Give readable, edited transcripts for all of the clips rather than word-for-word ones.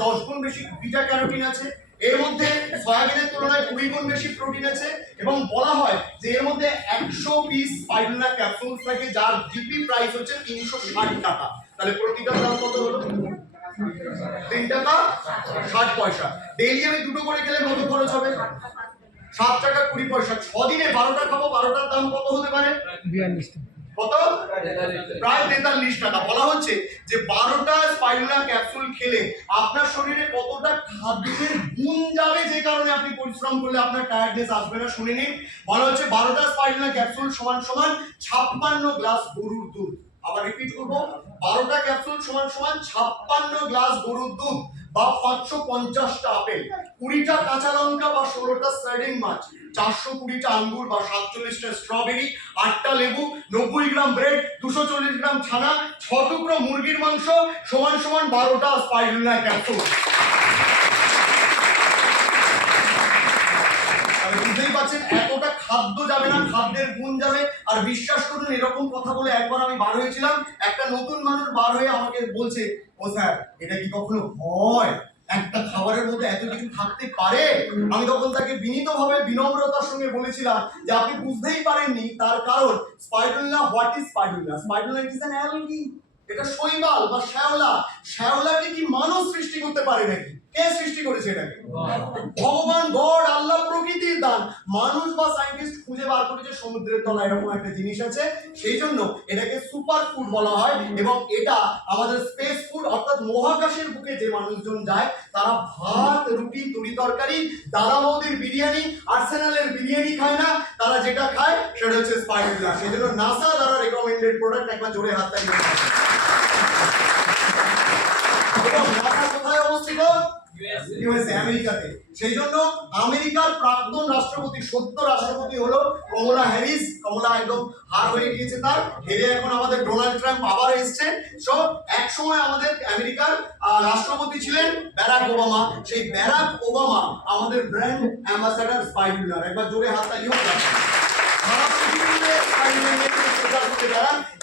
10 গুণ বেশি beta carotene আছে, এর মধ্যে সয়াবিনের তুলনায় 20 গুণ বেশি প্রোটিন আছে, এবং বলা হয় যে এর মধ্যে 100 পিস স্পাইরুলিনা ক্যাপসুলস থাকে, যার জিপি প্রাইস হচ্ছে 360 টাকা। তাহলে প্রতিটার দাম কত হলো? 3 টাকা 60 পয়সা। ডেইলি আমি দুটো করে খেলে কত খরচ হবে? 7 টাকা 20 পয়সা। 6 দিনে 12টা খাবো, 12টার দাম কত হতে পারে? 42 টাকা। কত? প্রায় 43 টাকা। বলা হচ্ছে যে 12টা স্পাইরুলিনা ক্যাপসুল খেলে আপনার শরীরে কতটা খাদ্যের গুণ যাবে, যে কারণে আপনি পরিশ্রম করলে আপনার টায়ার্ডনেস আসবে না। শুনে নিন, বলা হচ্ছে 12টা স্পাইরুলিনা ক্যাপসুল সমান সমান 56 গ্লাস গরুর দুধ। আবার রিপিট করব, 12টা ক্যাপসুল সমান সমান 56 গ্লাস গরুর দুধ বা 550টা আপেল, 20টা কাঁচা লঙ্কা বা 16টা সার্ডিন মাছ, 420টা আঙ্গুর বা 47টা স্ট্রবেরি, 8টা লেবু, 90 গ্রাম ব্রেড, 240 গ্রাম ছানা, 6 টুকরো মুরগির মাংস সমান সমান 12টা স্পাইরুলিনা ক্যাপসুল। বুঝতেই পারছেন এতটা খাদ্য যাবে না, খাদ্যের গুণ যাবে। আর বিশ্বাস করুন, এরকম কথা বলে একবার আমি বার হয়েছিলাম, একটা নতুন মানুষ বার হয়ে আমাকে বলছে, ও স্যার এটা কি কখনো হয়, একটা খাবারের মধ্যে এত কিছু থাকতে পারে? আমি তখন তাকে বিনীতভাবে বিনম্রতার সঙ্গে বলেছিলাম যে আপনি বুঝতেই পারেননি, তার কারণ spirulina, what is spirulina? Spirulina is an algae. এটা শৈবাল বা শ্যাওলা। শ্যাওলাকে কি মানুষ সৃষ্টি করতে পারে নাকি? কে সৃষ্টি করেছে এটাকে? ভগবান, গড, আল্লাহ, প্রকৃতির দান। মানুষ বা সায়েন্টিস্ট খুঁজে বার করেছে সমুদ্রের তলায় এরকম একটা জিনিস আছে, সেই জন্য এটাকে সুপার ফুড বলা হয়। এবং এটা আমাদের স্পেস ফুড, অর্থাৎ মহাকাশের বুকে যে মানুষজন যায় তারা ভাত, রুটি, তরি তরকারি, দাদা বৌদির বিরিয়ানি, আর্সেনালের বিরিয়ানি খায় না, তারা যেটা খায় সেটা হচ্ছে স্পাইরুলিনা। সেই জন্য নাসা দ্বারা রেকমেন্ডেড প্রোডাক্ট। একবার জোরে হাত তালি। নাসা কোথায় অবস্থিত? ইউএসএ, আমেরিকাতে। সেই জন্য আমেরিকার প্রাক্তন রাষ্ট্রপতি, সদ্য রাষ্ট্রপতি হলো কমলা হ্যারিস। কমলা একদম হার হয়ে গিয়েছে, তার হেরে এখন আমাদের ডোনাল্ড ট্রাম্প আবার এসছে। সো এক সময় আমাদের আমেরিকার রাষ্ট্রপতি ছিলেন ব্যারাক ওবামা। সেই ব্যারাক ওবামা আমাদের ব্র্যান্ড অ্যাম্বাসাডার স্পাইরুলিনা। একবার জোরে হাত তালি হোক।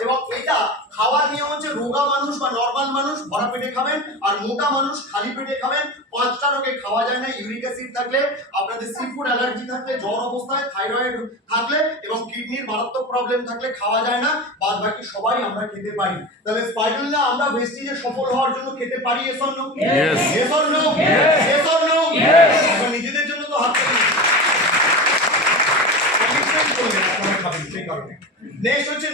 এবং এটা খাওয়ার নিয়ম হচ্ছে, রোগা মানুষ বা নরমাল মানুষ ভরা পেটে খাবেন, আর মোটা মানুষ খালি পেটে খাবেন। 5টা রোগে খাওয়া যায় না। ইউরিক অ্যাসিড থাকলে, আপনাদের সি ফুড অ্যালার্জি থাকলে, জ্বর অবস্থায়, থাইরয়েড থাকলে এবং কিডনির মারাত্মক প্রবলেম থাকলে খাওয়া যায় না। বাদ বাকি সবাই আমরা খেতে পারি। তাহলে স্পাইরুলিনা আমরা ভেস্টিজে সফল হওয়ার জন্য খেতে পারি? Yes or no? Yes or no? Yes or no? নিজেদের জন্য তো হাত তালি। নেক্সট হচ্ছে